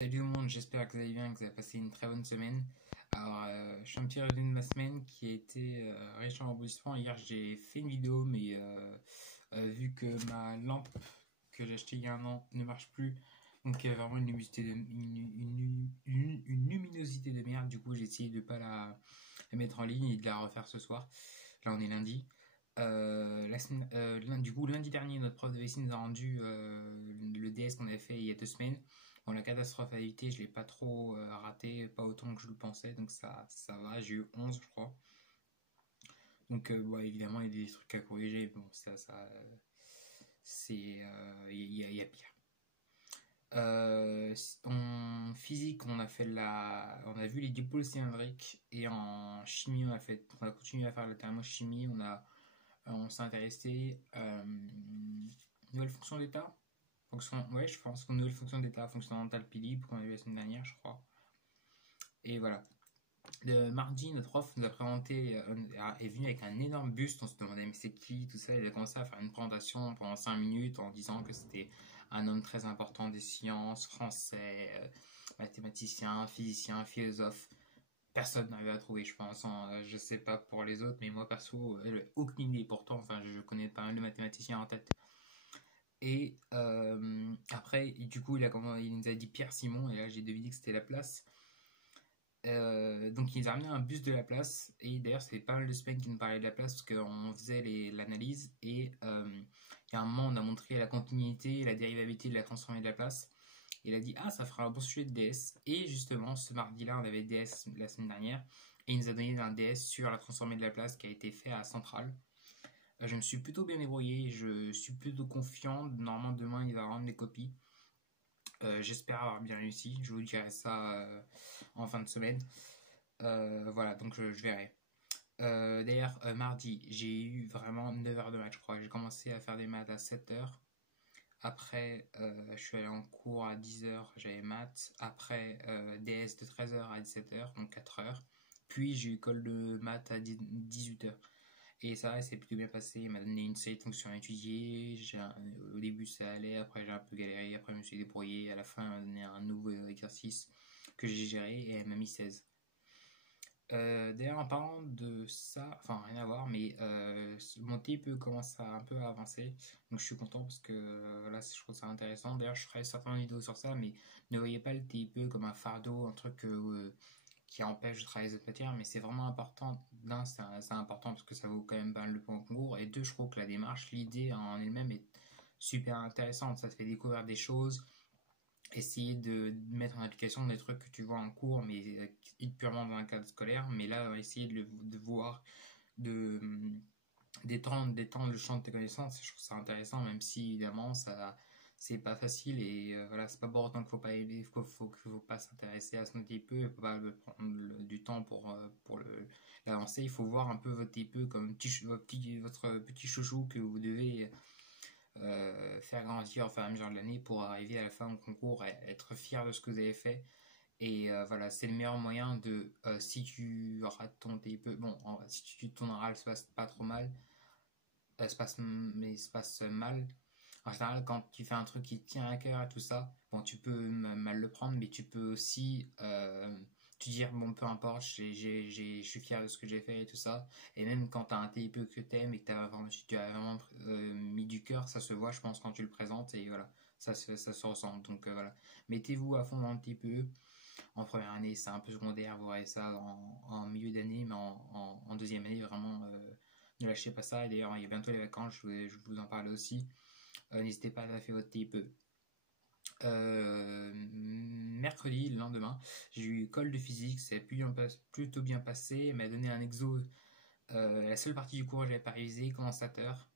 Salut tout le monde, j'espère que vous allez bien, que vous avez passé une très bonne semaine. Alors, je suis un petit revenu de ma semaine qui a été riche en rebondissements. Hier, j'ai fait une vidéo, mais vu que ma lampe que j'ai achetée il y a un an ne marche plus, donc il y a vraiment une luminosité une luminosité de merde. Du coup, j'ai essayé de ne pas la mettre en ligne et de la refaire ce soir. Là, on est lundi. Du coup, lundi dernier, notre prof de VC nous a rendu le DS qu'on avait fait il y a 2 semaines. Bon, la catastrophe à éviter, je l'ai pas trop raté, pas autant que je le pensais, donc ça va, j'ai eu 11 je crois. Donc bon, évidemment, il y a des trucs à corriger, bon, c'est, y a pire. En physique, on a vu les dipôles cylindriques, et en chimie, on a continué à faire la thermochimie, on s'est intéressé nouvelle fonction d'état. Ouais, je pense qu'une nouvelle fonction d'état fondamentale Philippe qu'on a vu la semaine dernière, je crois. Et voilà. Le mardi, notre prof nous a présenté, est venu avec un énorme buste. On se demandait, mais c'est qui, tout ça. Il a commencé à faire une présentation pendant 5 minutes en disant que c'était un homme très important des sciences, français, mathématicien, physicien, philosophe. Personne n'arrive à trouver, je pense. Je sais pas pour les autres, mais moi perso, aucune idée. Pourtant, enfin, je connais pas mal de mathématiciens en tête. Et après, du coup, il nous a dit Pierre Simon, et là j'ai deviné que c'était la place. Donc il nous a ramené un bus de la place, et d'ailleurs c'est pas mal de semaines qu'il nous parlait de la place parce qu'on faisait l'analyse, et il y a un moment on a montré la continuité et la dérivabilité de la transformée de la place. Et il a dit ah, ça fera un bon sujet de DS. Et justement, ce mardi-là, on avait DS la semaine dernière, et il nous a donné un DS sur la transformée de la place qui a été fait à Centrale. Je me suis plutôt bien débrouillé, je suis plutôt confiant. Normalement, demain, il va rendre les copies. J'espère avoir bien réussi. Je vous dirai ça en fin de semaine. Voilà, donc je verrai. D'ailleurs, mardi, j'ai eu vraiment 9 heures de maths, je crois. J'ai commencé à faire des maths à 7 heures. Après, je suis allé en cours à 10 heures, j'avais maths. Après, DS de 13 heures à 17 heures, donc 4 heures. Puis j'ai eu colle de maths à 18 heures. Et ça s'est plutôt bien passé. Il m'a donné une série de fonctions à étudier. Au début, ça allait. Après, j'ai un peu galéré. Après, je me suis débrouillé. À la fin, elle m'a donné un nouveau exercice que j'ai géré, et elle m'a mis 16. D'ailleurs, en parlant de ça, enfin rien à voir, mais mon TIPE commence à un peu avancer, donc je suis content parce que voilà, je trouve ça intéressant. D'ailleurs, je ferai certainement une vidéo sur ça, mais ne voyez pas le TIPE comme un fardeau, un truc qui empêche de travailler les autres matières, mais c'est vraiment important. D'un, c'est important parce que ça vaut quand même pas mal de points au concours, et deux, je trouve que la démarche, l'idée en elle-même est super intéressante. Ça te fait découvrir des choses, essayer de mettre en application des trucs que tu vois en cours, mais purement dans un cadre scolaire. Mais là, essayer de voir, de d'étendre le champ de tes connaissances, je trouve ça intéressant, même si évidemment ça c'est pas facile, et voilà, c'est pas pour autant qu'il faut pas aimer, faut pas s'intéresser à son petit peu, il faut pas prendre du temps pour l'avancer. Il faut voir un peu votre petit peu comme votre petit chouchou que vous devez faire grandir au fur et à mesure de l'année pour arriver à la fin du concours et être fier de ce que vous avez fait. Et voilà, c'est le meilleur moyen de, si tu rates ton TIP, bon, si ton oral se passe pas trop mal, mais se passe mal. En général, quand tu fais un truc qui te tient à cœur et tout ça, bon, tu peux mal le prendre, mais tu peux aussi te dire, bon, peu importe, je suis fier de ce que j'ai fait et tout ça. Et même quand tu as un TIP que t'aimes et que tu as vraiment mis du cœur, ça se voit, je pense, quand tu le présentes, et voilà, ça se ressent. Donc voilà, mettez-vous à fond dans le TIPE. En première année, c'est un peu secondaire, vous voyez ça en milieu d'année, mais en deuxième année, vraiment, ne lâchez pas ça. Et d'ailleurs, il y a bientôt les vacances, je vous en parle aussi. N'hésitez pas à faire votre TIPE. Mercredi, le lendemain, j'ai eu colle de physique, ça a plutôt bien passé. Elle m'a donné un exo. La seule partie du cours, je n'avais pas révisé, condensateur.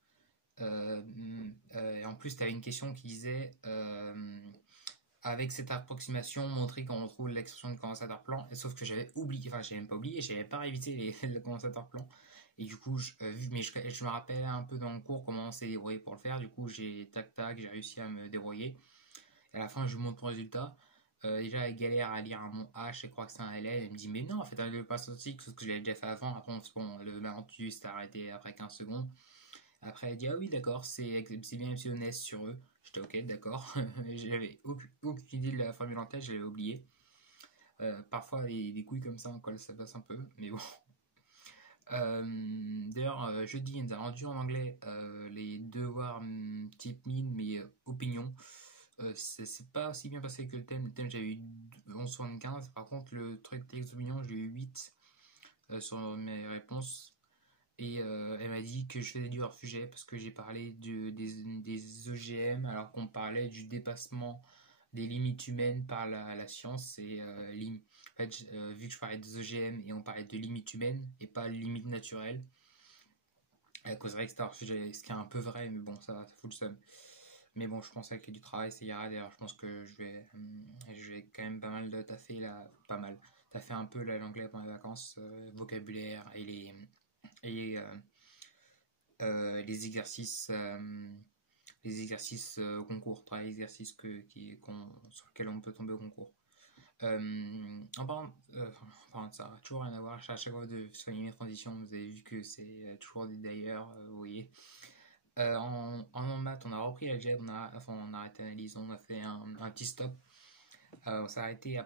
Et en plus, tu avais une question qui disait avec cette approximation, montrer qu'on retrouve l'expression du condensateur plan. Sauf que j'avais oublié, enfin, j'avais même pas oublié, j'avais pas révisé le condensateur plan. Et du coup, je me rappelle un peu dans le cours comment on s'est débrouillé pour le faire. Du coup, j'ai j'ai réussi à me débrouiller. Et à la fin, je lui montre mon résultat. Déjà, elle galère à lire mon H et croit que c'est un LL. Elle me dit, mais non, en fait, le pas statistique, ce que je l'avais déjà fait avant. Après, bon, le malentendu s'est arrêté après 15 secondes. Après, elle dit, ah oui, d'accord, c'est bien epsilon S sur eux. J'étais ok, d'accord. J'avais aucune idée de la formule en tête, j'avais oublié. Parfois, des couilles comme ça en colle, ça passe un peu, mais bon. D'ailleurs, jeudi, il nous a rendu en anglais les devoirs type mine, mais opinion. C'est pas aussi bien passé que le thème. Le thème, j'avais eu 11,75. Par contre, le truc texte opinion, j'ai eu 8 sur mes réponses. Et elle m'a dit que je faisais du hors-sujet parce que j'ai parlé des OGM alors qu'on parlait du dépassement des limites humaines par la science. En fait, vu que je parlais des OGM et on parlait de limites humaines et pas limites naturelles, elle causerait que c'était hors-sujet, ce qui est un peu vrai, mais bon, ça fout le seum. Mais bon, je pense qu'avec du travail, ça ira. D'ailleurs, je pense que je vais quand même pas mal de taffer là, pas mal. Taffer un peu l'anglais pendant les vacances, vocabulaire et les exercices au concours, travail exercices sur lesquels on peut tomber au concours. En parlant de ça, toujours rien à voir. À chaque fois de soigner mes transitions, vous avez vu que c'est toujours des d'ailleurs, vous voyez. En maths, on a repris l'algèbre, on a arrêté l'analyse, on a fait un petit stop. On s'est arrêté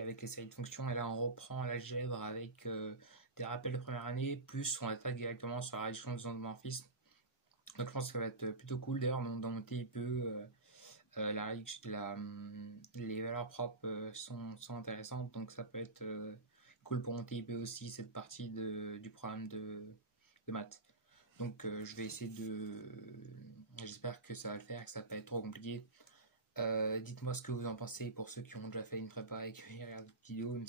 avec les séries de fonctions et là on reprend l'algèbre avec des rappels de première année, plus on attaque directement sur la réduction des isomorphismes. Donc je pense que ça va être plutôt cool. D'ailleurs, dans mon TIPE, les valeurs propres sont intéressantes, donc ça peut être cool pour mon TIPE aussi, cette partie du programme de maths. Donc je vais essayer de... J'espère que ça va le faire, que ça va pas être trop compliqué. Dites-moi ce que vous en pensez pour ceux qui ont déjà fait une prépa et qui regardent cette vidéo, même si